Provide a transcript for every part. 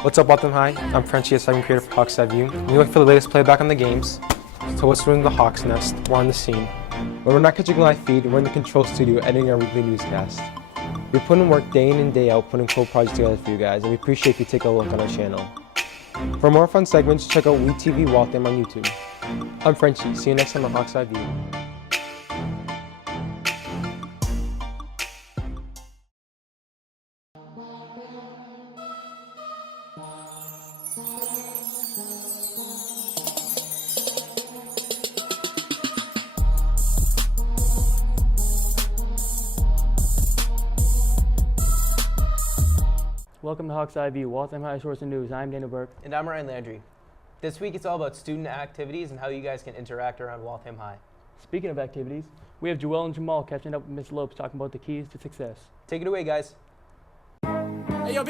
What's up, Waltham High? I'm Frenchie, a second creator for Hawks Eye View. We look for the latest playback on the games. So what's doing the Hawks Nest? We're on the scene. When we're not catching a live feed, we're in the control studio editing our weekly newscast. We put in work day in and day out putting cool projects together for you guys, and we appreciate if you take a look on our channel. For more fun segments, check out WeTV Waltham on YouTube. I'm Frenchie. See you next time on Hawks Eye View. Welcome to Hawks Eye View, Waltham High Source of News. I'm Dana Burke. And I'm Ryan Landry. This week it's all about student activities and how you guys can interact around Waltham High. Speaking of activities, we have Joelle and Jamal catching up with Miss Lopes talking about the keys to success. Take it away, guys. Hey, yo,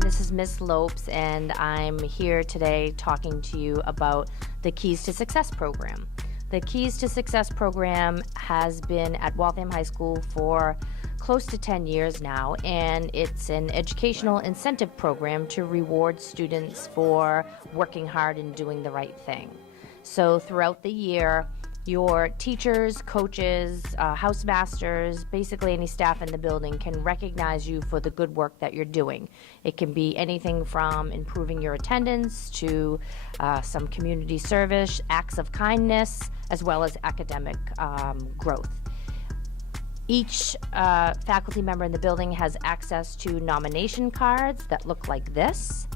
This is Miss Lopes, and I'm here today talking to you about the Keys to Success program. The Keys to Success program has been at Waltham High School for close to 10 years now, and it's an educational incentive program to reward students for working hard and doing the right thing. So throughout the year, your teachers, coaches, housemasters, basically any staff in the building can recognize you for the good work that you're doing. It can be anything from improving your attendance to some community service, acts of kindness, as well as academic growth. Each faculty member in the building has access to nomination cards that look like this,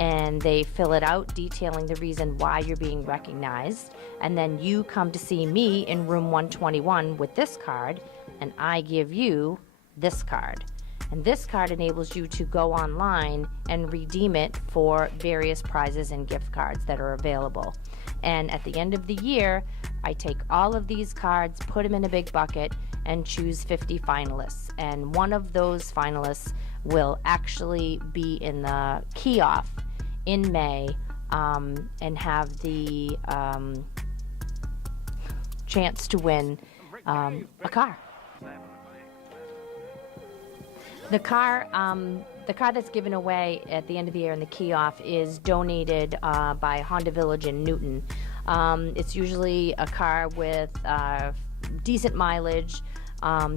and they fill it out detailing the reason why you're being recognized. And then you come to see me in room 121 with this card, and I give you this card. And this card enables you to go online and redeem it for various prizes and gift cards that are available. And at the end of the year, I take all of these cards, put them in a big bucket, and choose 50 finalists. And one of those finalists will actually be in the key-off in May and have the chance to win a car. The car that's given away at the end of the year in the key-off is donated by Honda Village in Newton. It's usually a car with decent mileage.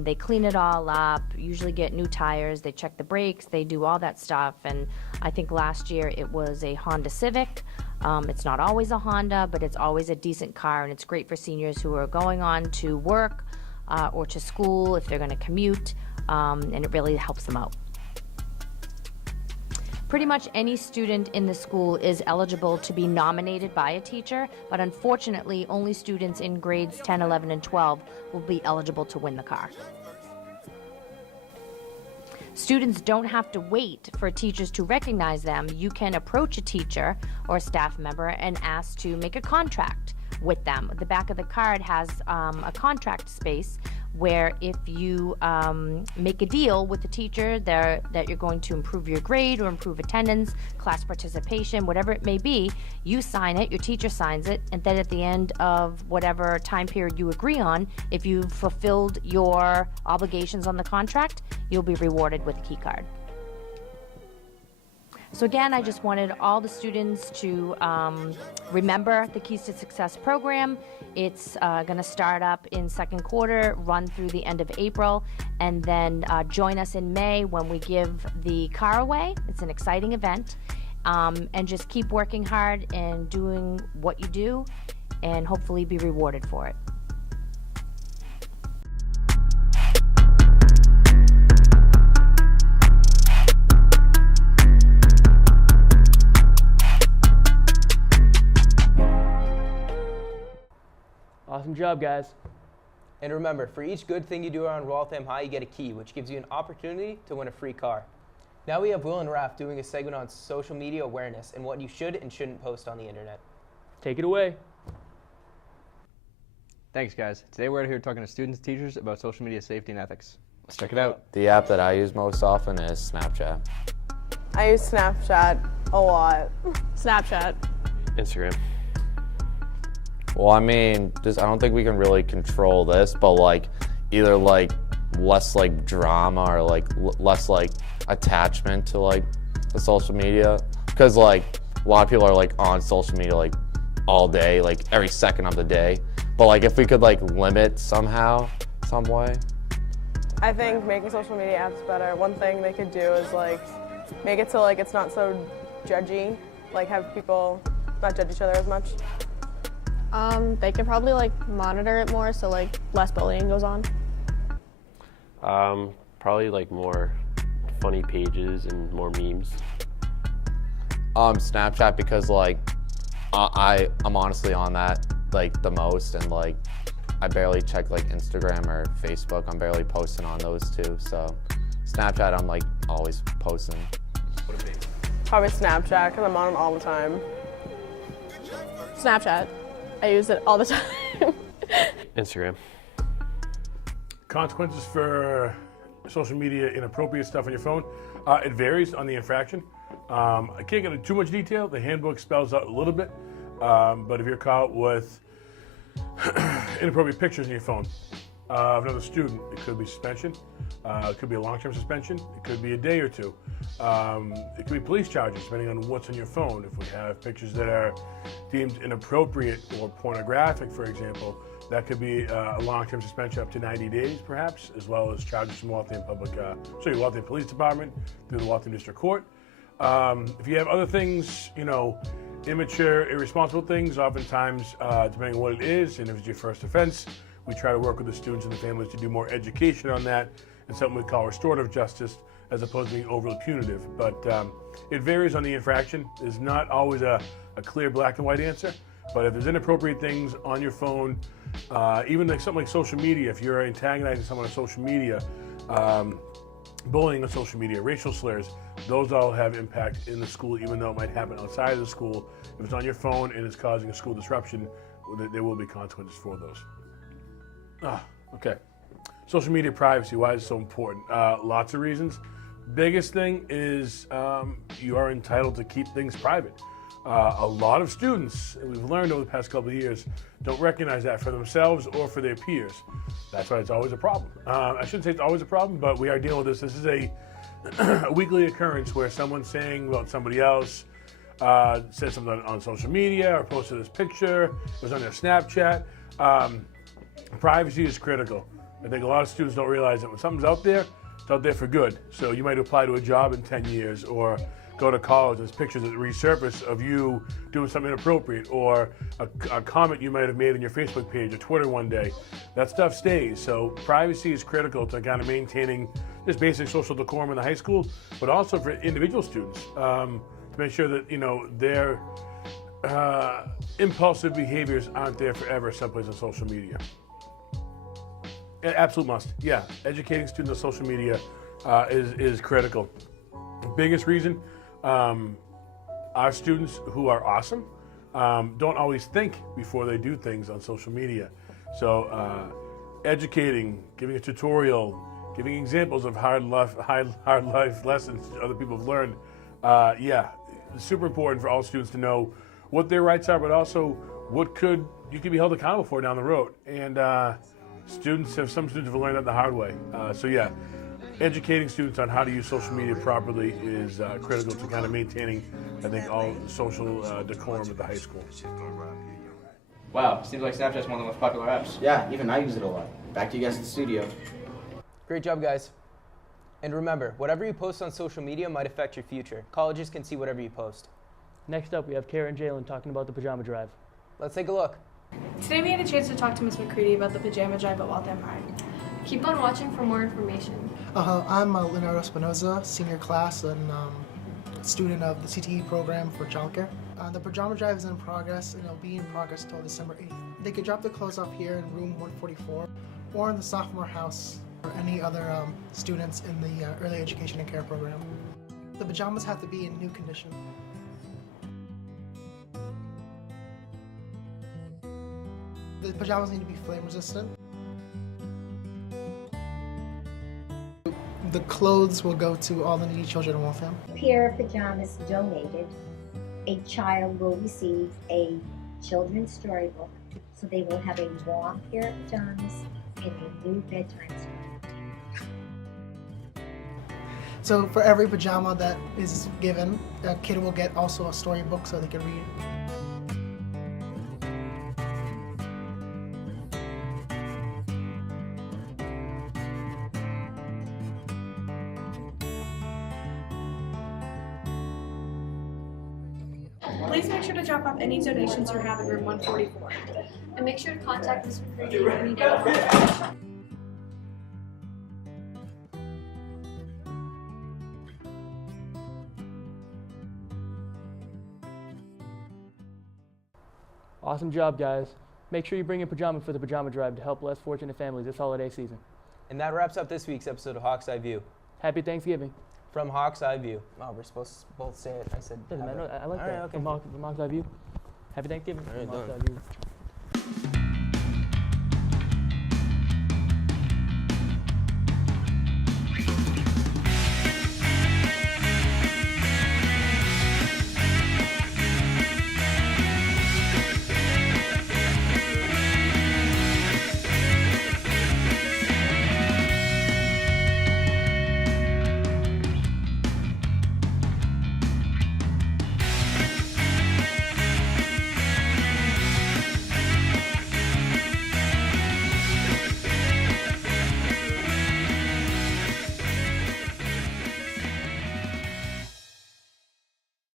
They clean it all up, usually get new tires, they check the brakes, they do all that stuff. And I think last year it was a Honda Civic. It's not always a Honda, but it's always a decent car, and it's great for seniors who are going on to work or to school if they're going to commute, and it really helps them out. Pretty much any student in the school is eligible to be nominated by a teacher, but unfortunately only students in grades 10, 11, and 12 will be eligible to win the car. Students don't have to wait for teachers to recognize them. You can approach a teacher or staff member and ask to make a contract with them. The back of the card has a contract space where if you make a deal with the teacher that you're going to improve your grade or improve attendance, class participation, whatever it may be, you sign it, your teacher signs it, and then at the end of whatever time period you agree on, if you've fulfilled your obligations on the contract, you'll be rewarded with a key card. So again, I just wanted all the students to remember the Keys to Success program. It's going to start up in second quarter, run through the end of April, and then join us in May when we give the car away. It's an exciting event. And just keep working hard and doing what you do, and hopefully be rewarded for it. Awesome job, guys. And remember, for each good thing you do around Waltham High, you get a key, which gives you an opportunity to win a free car. Now we have Will and Raph doing a segment on social media awareness and what you should and shouldn't post on the internet. Take it away. Thanks, guys. Today we're here talking to students and teachers about social media safety and ethics. Let's check it out. The app that I use most often is Snapchat. I use Snapchat a lot. Snapchat. Instagram. Well, I mean, I don't think we can really control this, but like either like less like drama or like less like attachment to like the social media, because like a lot of people are like on social media like all day, like every second of the day. But like if we could like limit somehow, some way. I think making social media apps better. One thing they could do is like make it so like it's not so judgy, like have people not judge each other as much. They could probably like monitor it more so like less bullying goes on. Probably like more funny pages and more memes. Snapchat, because like I'm honestly on that like the most, and like I barely check like Instagram or Facebook. I'm barely posting on those two. So Snapchat, I'm like always posting. Probably Snapchat because I'm on it all the time. Snapchat. I use it all the time. Instagram. Consequences for social media inappropriate stuff on your phone. It varies on the infraction. I can't get into too much detail. The handbook spells out a little bit. But if you're caught with inappropriate pictures on your phone of another student, it could be suspension. It could be a long-term suspension. It could be a day or two. It could be police charges, depending on what's on your phone. If we have pictures that are deemed inappropriate or pornographic, for example, that could be a long-term suspension up to 90 days, perhaps, as well as charges from Waltham Waltham Police Department through the Waltham District Court. If you have other things, immature, irresponsible things, oftentimes, depending on what it is, and if it's your first offense, we try to work with the students and the families to do more education on that and something we call restorative justice, as opposed to being overly punitive. But it varies on the infraction. There's not always a clear black and white answer. But if there's inappropriate things on your phone, even like something like social media, if you're antagonizing someone on social media, bullying on social media, racial slurs, those all have impact in the school, even though it might happen outside of the school. If it's on your phone and it's causing a school disruption, there will be consequences for those. Okay. Social media privacy, why is it so important? Lots of reasons. Biggest thing is you are entitled to keep things private. A lot of students, and we've learned over the past couple of years, don't recognize that for themselves or for their peers. That's why it's always a problem. I shouldn't say it's always a problem, but we are dealing with this. This is a weekly occurrence where someone's saying about somebody else, said something on social media or posted this picture, it was on their Snapchat. Privacy is critical. I think a lot of students don't realize that when something's out there, it's out there for good. So you might apply to a job in 10 years or go to college, there's pictures that resurface of you doing something inappropriate, or a comment you might have made on your Facebook page or Twitter one day. That stuff stays. So privacy is critical to kind of maintaining just basic social decorum in the high school, but also for individual students to make sure that their impulsive behaviors aren't there forever someplace on social media. Absolute must. Yeah, educating students on social media is critical. The biggest reason, our students who are awesome don't always think before they do things on social media. So educating, giving a tutorial, giving examples of hard life lessons other people have learned. It's super important for all students to know what their rights are, but also what you could be held accountable for down the road. And some students have learned that the hard way. Educating students on how to use social media properly is critical to kind of maintaining, I think, all social decorum at the high school. Wow, seems like Snapchat's one of the most popular apps. Yeah, even I use it a lot. Back to you guys in the studio. Great job, guys. And remember, whatever you post on social media might affect your future. Colleges can see whatever you post. Next up, we have Kara and Jalen talking about the Pajama Drive. Let's take a look. Today we had a chance to talk to Ms. McCready about the Pajama Drive at Waltham High. Keep on watching for more information. I'm Leonardo Espinoza, senior class and student of the CTE program for childcare. The Pajama Drive is in progress and it'll be in progress until December 8th. They can drop their clothes off here in room 144 or in the sophomore house or any other students in the early education and care program. The pajamas have to be in new condition. The pajamas need to be flame resistant. the clothes will go to all the needy children in Waltham. Pair of pajamas donated. A child will receive a children's storybook, so they will have a warm pair of pajamas and a new bedtime story. So for every pajama that is given, a kid will get also a storybook so they can read. Please make sure to drop off any donations you have in room 144. And make sure to contact Ms. McCready if you need any information. Awesome job, guys. Make sure you bring your pajama for the Pajama Drive to help less fortunate families this holiday season. And that wraps up this week's episode of Hawk's Eye View. Happy Thanksgiving. From Hawk's Eye View. Oh, we're supposed to both say it. I said. Doesn't matter. I like All that. right, okay. From Hawk's Eye View. Happy Thanksgiving. All right, from Hawk's done. Eye View.